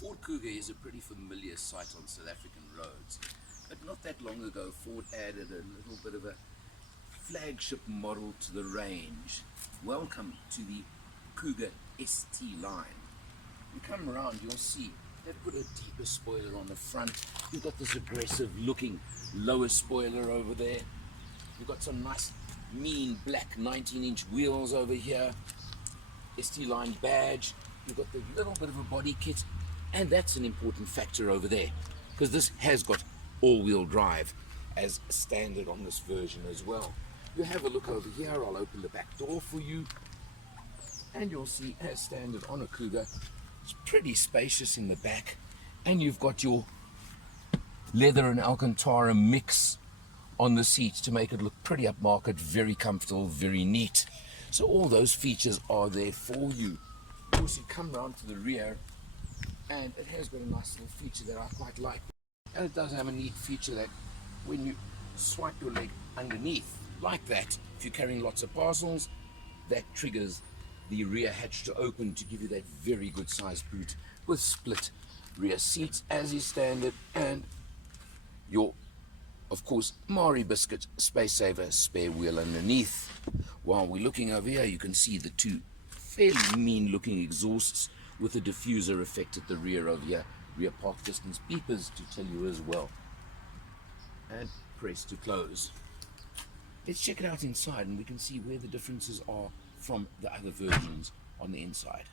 Ford Kuga is a pretty familiar sight on South African roads, but not that long ago Ford added a little bit of a flagship model to the range. Welcome to the Kuga ST line. You come around, you'll see they've put a deeper spoiler on the front. You've got this aggressive looking lower spoiler over there. You've got some nice mean black 19-inch wheels over here. ST line badge. You've got the little bit of a body kit, and that's an important factor over there because this has got all-wheel drive as standard on this version as well. You have a look over here. I'll open the back door for you, and you'll see as standard on a Kuga, it's pretty spacious in the back, and you've got your leather and Alcantara mix on the seats to make it look pretty upmarket, very comfortable, very neat. So all those features are there for you. Of course, you come round to the rear, and it has got a nice little feature that I quite like. And it does have a neat feature that when you swipe your leg underneath, like that, if you're carrying lots of parcels, that triggers the rear hatch to open to give you that very good sized boot with split rear seats as is standard, and your, of course, Mari Biscuit Space Saver spare wheel underneath. While we're looking over here, you can see the two fairly mean looking exhausts with a diffuser effect at the rear over here. Rear park distance beepers to tell you as well. And press to close. Let's check it out inside and we can see where the differences are from the other versions on the inside.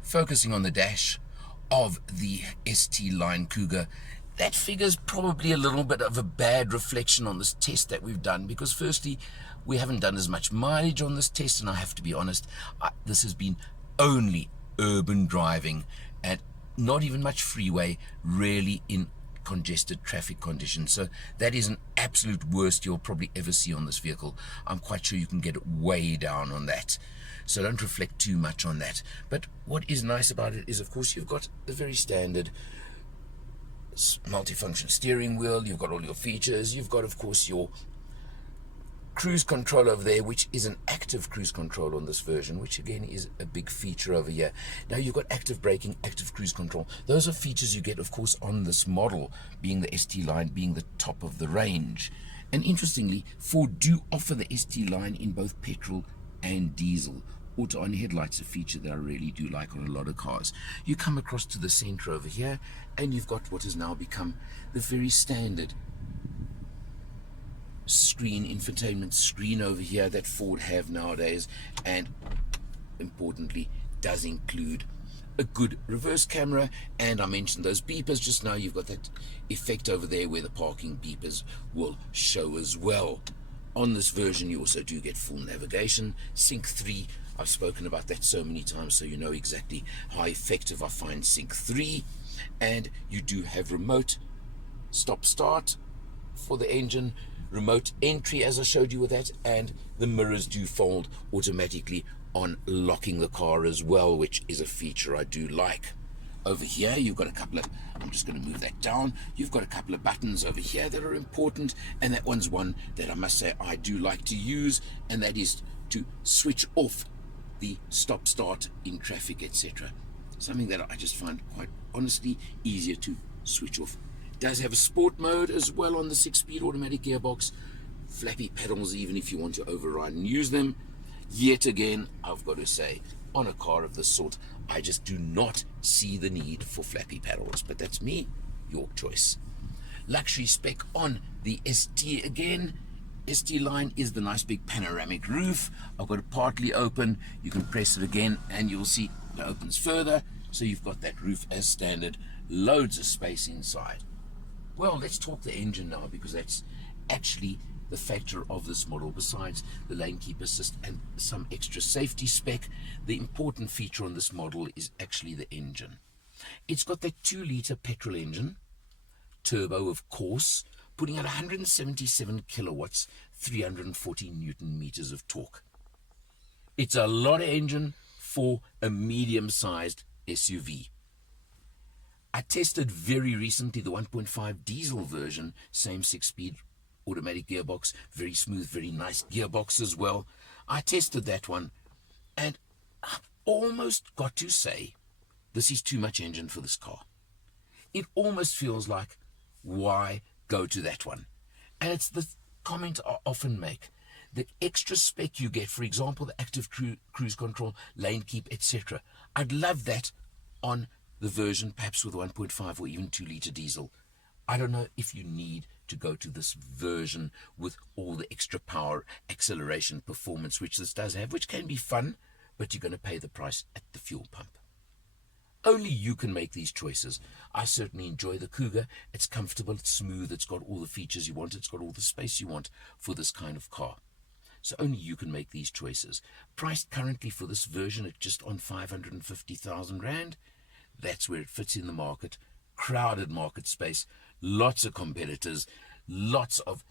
Focusing on the dash of the ST line Kuga, that figure's probably a little bit of a bad reflection on this test that we've done, because firstly, we haven't done as much mileage on this test, and I have to be honest, this has been only urban driving and not even much freeway, really in congested traffic conditions. So that is an absolute worst you'll probably ever see on this vehicle. I'm quite sure you can get it way down on that. So don't reflect too much on that. But what is nice about it is, of course, you've got the very standard multifunction steering wheel. You've got all your features. You've got, of course, your cruise control over there, which is an active cruise control on this version, which again is a big feature over here. Now you've got active braking, active cruise control. Those are features you get, of course, on this model, being the ST line, being the top of the range. And interestingly, Ford do offer the ST line in both petrol and diesel. Auto on headlights, a feature that I really do like on a lot of cars. You come across to the center over here, and you've got what has now become the very standard screen, infotainment screen over here that Ford have nowadays, and importantly does include a good reverse camera. And I mentioned those beepers just now. You've got that effect over there where the parking beepers will show as well. On this version you also do get full navigation, Sync 3. I've spoken about that so many times, so you know exactly how effective I find Sync 3. And you do have remote stop start for the engine, remote entry as I showed you with that, and the mirrors do fold automatically on locking the car as well, which is a feature I do like. Over here you've got a couple of, I'm just going to move that down, you've got a couple of buttons over here that are important, and that one's one that I must say I do like to use, and that is to switch off the stop start in traffic, etc. Something that I just find quite honestly easier to switch off. Does have a sport mode as well on the 6-speed automatic gearbox. Flappy pedals even if you want to override and use them. Yet again, I've got to say, on a car of this sort, I just do not see the need for flappy pedals, but that's me, your choice. Luxury spec on the ST again. ST line is the nice big panoramic roof. I've got it partly open. You can press it again and you'll see it opens further. So you've got that roof as standard, loads of space inside. Well, let's talk the engine now, because that's actually the factor of this model. Besides the lane keep assist and some extra safety spec, the important feature on this model is actually the engine. It's got that 2-liter petrol engine, turbo of course, putting out 177 kilowatts, 340 newton meters of torque. It's a lot of engine for a medium-sized SUV. I tested very recently the 1.5 diesel version, same 6-speed automatic gearbox, very smooth, very nice gearbox as well. I tested that one, and I've almost got to say this is too much engine for this car. It almost feels like, why go to that one? And it's the comment I often make. The extra spec you get, for example, the active cruise control, lane keep, etc. I'd love that on the version perhaps with 1.5 or even 2-litre diesel. I don't know if you need to go to this version with all the extra power, acceleration, performance, which this does have, which can be fun, but you're going to pay the price at the fuel pump. Only you can make these choices. I certainly enjoy the Kuga. It's comfortable, it's smooth, it's got all the features you want, it's got all the space you want for this kind of car. So only you can make these choices. Priced currently for this version at just on 550,000 Rand. That's where it fits in the market. Crowded market space, lots of competitors, lots of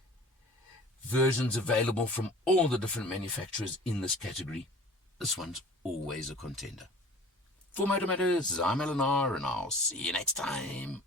versions available from all the different manufacturers in this category. This one's always a contender. For Motor Matters, I'm Eleanor, and I'll see you next time.